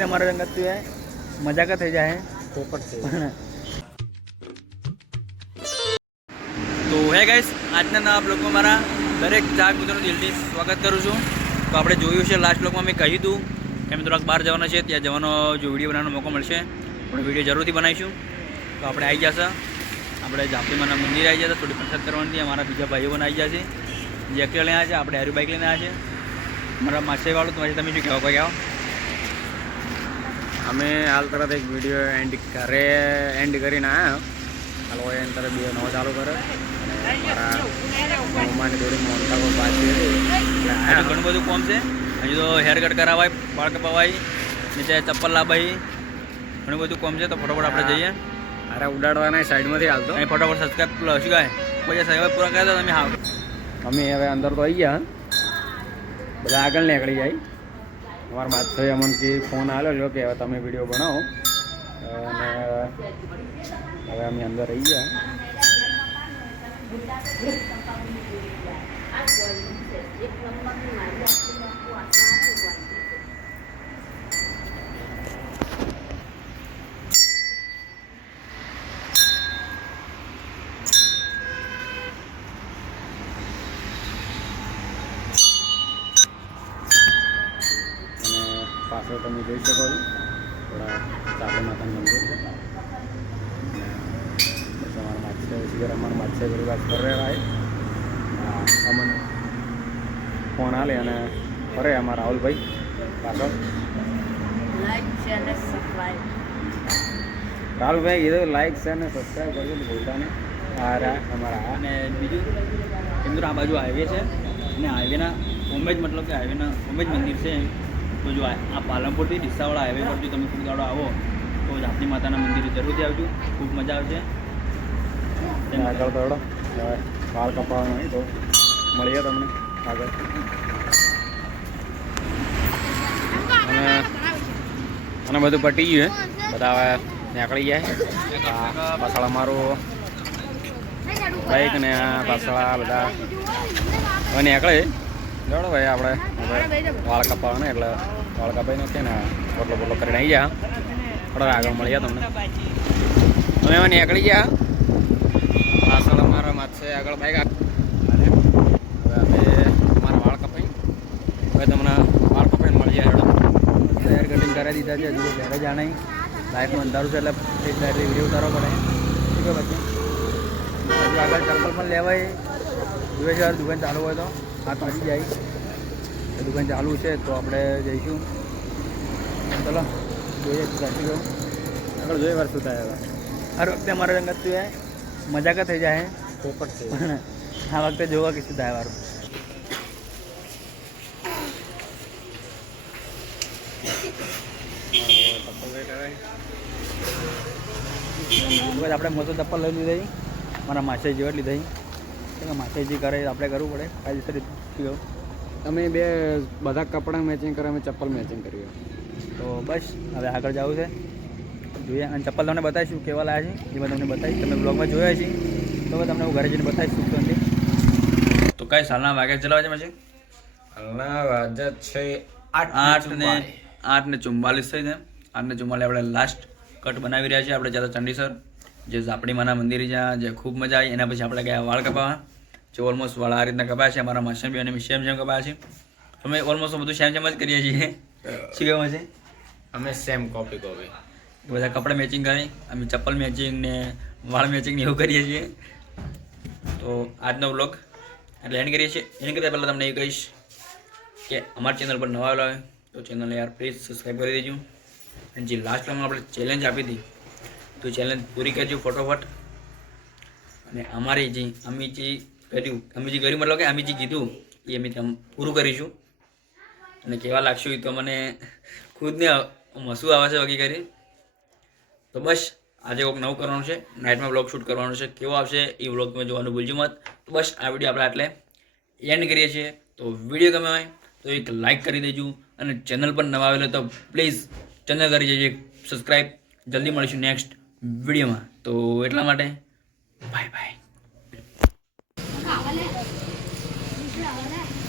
વખતે અમારે રંગત છે મજાક થઈ જાય પોપટ છે તો હે ગાઈસ આજના નવા બ્લોગમાં મારા દરેક ચાક મિત્રોનું દિલથી સ્વાગત કરું છું। તો આપણે જોયું છે લાસ્ટ બ્લોગમાં મેં કહ્યું હતું કે અમે થોડાક બહાર જવાના છે ત્યાં જવાનો જો વીડિયો બનાવવાનો મોકો મળશે પણ વીડિયો જરૂરથી બનાવીશું તો આપણે આવી જશે આપણે જાપીમાના મંદિર આવી જશે થોડી પ્રસાદ કરવાની અમારા બીજા ભાઈઓ પણ આવી જશે જે એક્ટિવા લઈને આવ્યા છે આપણે હેરી બાઇક લઈને આવ્યા છે મારા માસેવાળું તો તમે શું કહેવા કોઈ આવો અમે હાલ તરત એક વીડિયો એન્ડ કરે એન્ડ કરીને આવ્યા હાલ હોય એમ તરત બે નવો ચાલુ કરે મમ્માની જોડી મોનતા કોઈ પાછી હતી. ઘણું બધું કોમ છે? હજી તો હેર કટ કરાવાય વાળ કપાવાય નીચે ચપ્પલ લાભાઈ ઘણું બધું કોમ છે તો ફટાફટ આપણે જઈએ. અરે ઉડાડવાના સાઈડમાંથી હાલતો અહીં ફટાફટ સબસ્ક્રાઈબ શું કહે કોઈ સબસ્ક્રાઈબ પૂરા કર્યા તો તમે હા અમે હવે અંદર તો આવી ગયા. બધા આગળ નીકળી જાય. અમારા માથાએ અમનથી ફોન આવ્યો કે હવે તમે વીડિયો બનાવો. અને હવે અમે અંદર રહી ગયા. અને પાછળ તમે જોઈ શકો છો. થોડા ચાપે માતાનું મંદિર છે અમારા માછે સિગર અમારા માછે બધી વાત કરે છે. ફોન હાલે અને ફરે અમારા રાહુલભાઈ પાછળ. Like, share, and subscribe. રાહુલભાઈ એ લાઈક છે અને સબસ્ક્રાઈબ કરજો ભૂલતા નહીં આ અમારા અને બીજું કેમ આ બાજુ હાઈવે છે. અને હાઈવેના ઓમે જ મતલબ કે હાઈવેના ઓમે જ મંદિર છે. તો જો આ પાલનપુરથી ડીસાવાળા હાઈવે પર જો તમે ખૂબ દાડો આવો, તો જાપની માતાના મંદિરે જરૂરથી આવજો. ખૂબ મજા આવશે. આગળ. હવે વાળ કપાવવાનું હોય તો મળીએ તમને આગળ. અને બધું પટી ગયું બધા હવે નીકળી જાય પાછળ અમારું બાઈક ને પાછળ બધા હવે નીકળે જોડો ભાઈ, આપણે વાળ કપાવવાના એટલે વાળ કપાઈને છે ને પોટલો પોટલો કરીને આવી ગયા થોડા આગળ મળી ગયા તમને. તમે એમાં નીકળી ગયા પાછળ અમારા માથે આગળ ભાઈ હવે અમે અમારા વાળ કપાઈ હવે તમને વાળ કપાઈને મળી જાય હેર કટિંગ કરાવી દીધા છે, હજુ ઘરે જાણે. લાઈફમાં છે, એટલે એક સાઈડ વીડિયો ઉતારવો પડે. કહે પછી? આગળ ચંપલ પણ લેવાય. જોઈએ છે દુકાન ચાલુ હોય તો. હાથ વાગી જાય. એ દુકાન ચાલુ છે તો આપણે જઈશું. ચલો જોઈએ કહું આગળ જોઈએ વાર શું થાય હર વખતે અમારે રંગત છે મજાક જ થઈ જાય. પોપટ છે. આ વખતે જોવા કે શું થાય વારું. આપણે મોટો ચપ્પલ લઈ લીધી. મારા માસે જેવા લીધા લીધી માછાઈજી કરે આપણે કરવું પડે. કાયદેસર રીતે કહું? અમે બે બધા કપડાં મેચિંગ કરે અમે ચપ્પલ મેચિંગ કરીએ. તો બસ હવે આગળ જવું છે. જોઈએ અને ચપ્પલ તમને બતાવીશું કેવા લાયા છે. એ મેં તમને બતાવીશ. તમે બ્લોગમાં જોયા છે તો હવે તમને હું ઘરે જઈને બતાવીશ શું નથી તો કઈ સાલના વાગે ચલાવે છે પછી? હાલના વાગે છે આઠ ને આઠ ને ચુમ્માલીસ થઈ છે આઠ ને ચુમ્માલીસ આપણે લાસ્ટ કટ બનાવી રહ્યા છીએ. આપણે જતા ચંડીસર જે ઝાપડી માના મંદિર જ્યાં જે ખૂબ મજા આવી. એના પછી આપણે ગયા વાળ કપાવા જે ઓલમોસ્ટ વાળા આ રીતના કપાય છે અમારા માસણ બી અને સેમ સેમ કપાય છે. અમે ઓલમોસ્ટ બધું સેમ સેમ જ કરીએ છીએ. શું કહેવા છે? અમે સેમ કોપી કોપી બધા કપડાં મેચિંગ કરી અમે ચપ્પલ મેચિંગ ને વાળ મેચિંગ ને એવું કરીએ છીએ. તો આજનો વ્લોગ એટલે એન્ડ કરીએ છીએ. એન્ડ કરતાં પહેલાં તમને એ કહીશ કે અમારી ચેનલ પર નવા આવ્યા હોય તો ચેનલને યાર પ્લીઝ સબસ્ક્રાઈબ કરી દેજો. અને જે લાસ્ટ ટાઈમ આપણે ચેલેન્જ આપી હતી તો ચેલેન્જ પૂરી કરજો ફટોફટ. અને અમારી જે અમે જે કર્યું. અમે જે કર્યું મતલબ કે અમે જે કીધું એ અમે પૂરું કરીશું. અને કેવા લાગશું એ તો મને ખુદને મસું આવે છે વગી કરી. તો બસ, આજે કોઈક નવું કરવાનું છે. નાઇટમાં બ્લોગ શૂટ કરવાનું છે. કેવો આવશે એ બ્લોગ તમે જોવાનું ભૂલજો મત. તો બસ, આ વીડિયો આપણે આટલે એન્ડ કરીએ છીએ. તો વીડિયો ગમે હોય તો એક લાઇક કરી દેજો. અને ચેનલ પર નવા આવેલો તો પ્લીઝ ચેનલ કરી દેજો. સબસ્ક્રાઈબ જલ્દી મળીશું નેક્સ્ટ વિડીયોમાં તો એટલા માટે બાય બાય 好嘞，你吃好嘞。